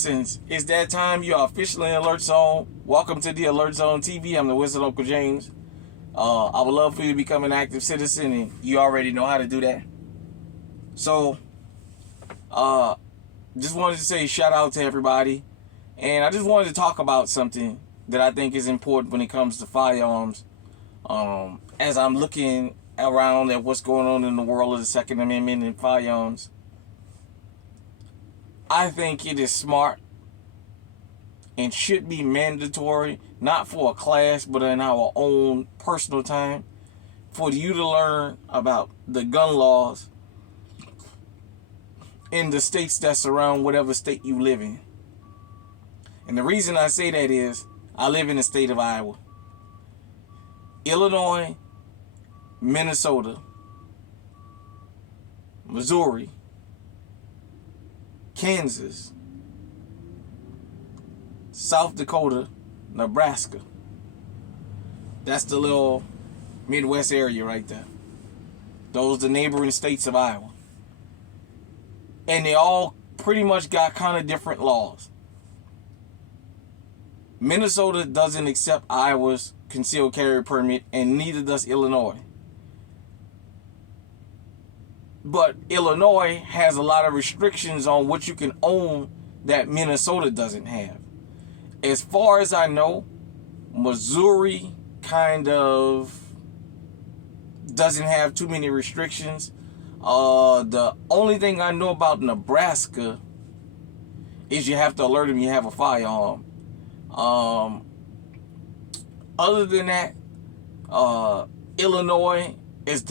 citizens, it's that time. You are officially in Alert Zone. Welcome to the Alert Zone TV. I'm the Wizard Uncle James. I would love for you to become an active citizen, and you already know how to do that. So, just wanted to say shout out to everybody. And I just wanted to talk about something that I think is important when it comes to firearms. As I'm looking around at what's going on in the world of the Second Amendment and firearms, I think it is smart and should be mandatory, not for a class, but in our own personal time, for you to learn about the gun laws in the states that surround whatever state you live in. And the reason I say that is, I live in the state of Iowa, Illinois, Minnesota, Missouri, Kansas, South Dakota, Nebraska. That's the little Midwest area right there. Those are the neighboring states of Iowa. And they all pretty much got kind of different laws. Minnesota doesn't accept Iowa's concealed carry permit, and neither does Illinois. But Illinois has a lot of restrictions on what you can own that Minnesota doesn't have. As far as I know, Missouri kind of doesn't have too many restrictions. The only thing I know about Nebraska is you have to alert them you have a firearm. Other than that, Illinois is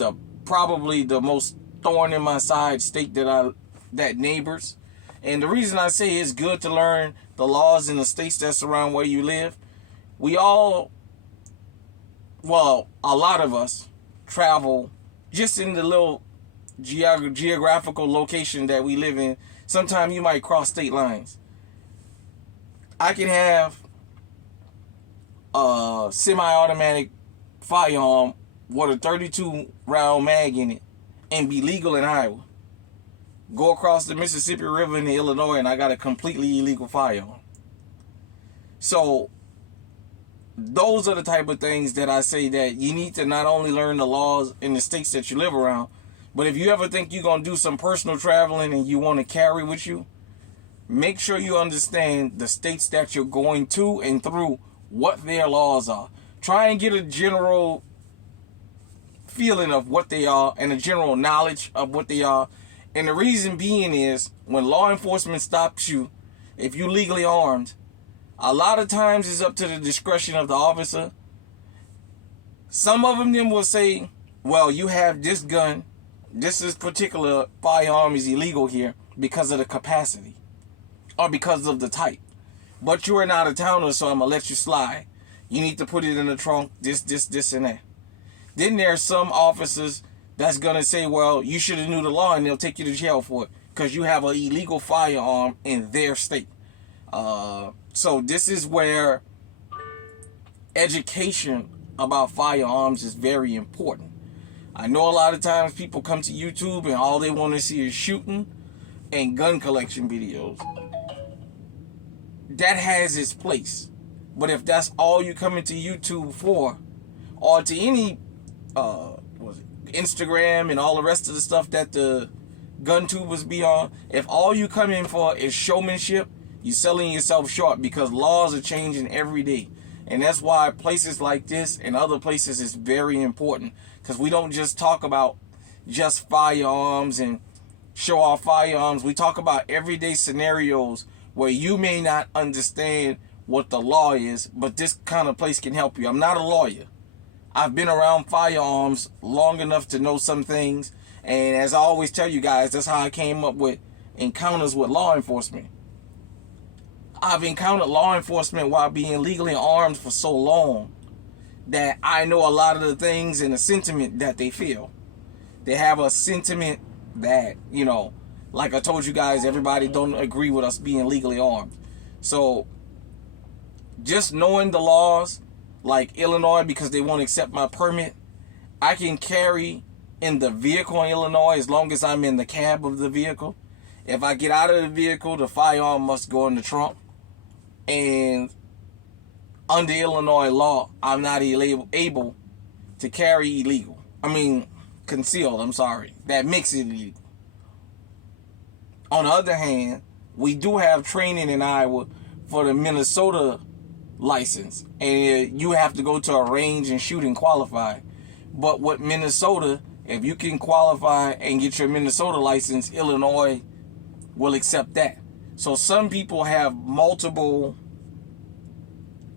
probably the most thorn in my side state that neighbors. And the reason I say it's good to learn the laws in the states that surround where you live. A lot of us travel just in the little geographical location that we live in. Sometimes you might cross state lines. I can have a semi-automatic firearm with a 32 round mag in it and be legal in Iowa. Go across the Mississippi River into Illinois and I got a completely illegal firearm. So those are the type of things that I say that you need to not only learn the laws in the states that you live around, but if you ever think you're going to do some personal traveling and you want to carry with you, make sure you understand the states that you're going to and through, what their laws are. Try and get a general feeling of what they are and a general knowledge of what they are. And the reason being is, when law enforcement stops you, if you're legally armed, a lot of times it's up to the discretion of the officer. Some of them will say, well, you have this gun, this particular firearm is illegal here because of the capacity or because of the type. But you're an out-of-towner, so I'm going to let you slide. You need to put it in the trunk, this, and that. Then there's some officers that's going to say, well, you should have knew the law, and they'll take you to jail for it because you have an illegal firearm in their state. So this is where education about firearms is very important. I know a lot of times people come to YouTube and all they want to see is shooting and gun collection videos. That has its place. But if that's all you come into YouTube for, or to any Instagram and all the rest of the stuff that the gun tubers be on, if all you come in for is showmanship, you're selling yourself short, because laws are changing every day. And that's why places like this and other places is very important, because we don't just talk about just firearms and show off firearms. We talk about everyday scenarios where you may not understand what the law is, but this kind of place can help you. I'm not a lawyer. I've been around firearms long enough to know some things. And as I always tell you guys, that's how I came up with encounters with law enforcement. I've encountered law enforcement while being legally armed for so long that I know a lot of the things and the sentiment that they feel. They have a sentiment that, like I told you guys, everybody don't agree with us being legally armed. So just knowing the laws, like Illinois, because they won't accept my permit, I can carry in the vehicle in Illinois as long as I'm in the cab of the vehicle. If I get out of the vehicle, the firearm must go in the trunk. And under Illinois law, I'm not able to carry concealed, I'm sorry. That makes it illegal. On the other hand, we do have training in Iowa for the Minnesota license. And you have to go to a range and shoot and qualify. But with Minnesota, if you can qualify and get your Minnesota license, Illinois will accept that. So some people have multiple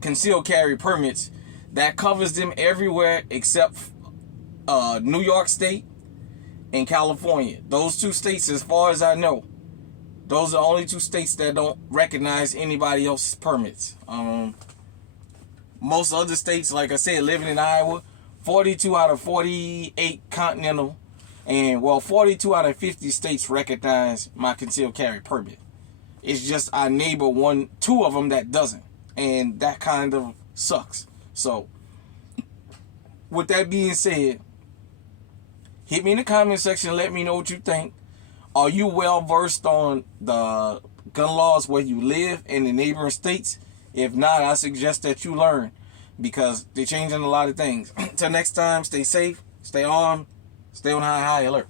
concealed carry permits that covers them everywhere except New York State and California. Those two states, as far as I know, those are the only two states that don't recognize anybody else's permits. Most other states, like I said, living in Iowa, 42 out of 48 continental, and 42 out of 50 states recognize my concealed carry permit. It's just I neighbor two of them that doesn't, and that kind of sucks. So, with that being said, hit me in the comment section. Let me know what you think. Are you well versed on the gun laws where you live in the neighboring states? If not, I suggest that you learn, because they're changing a lot of things. Till next time, stay safe, stay armed, stay on high alert.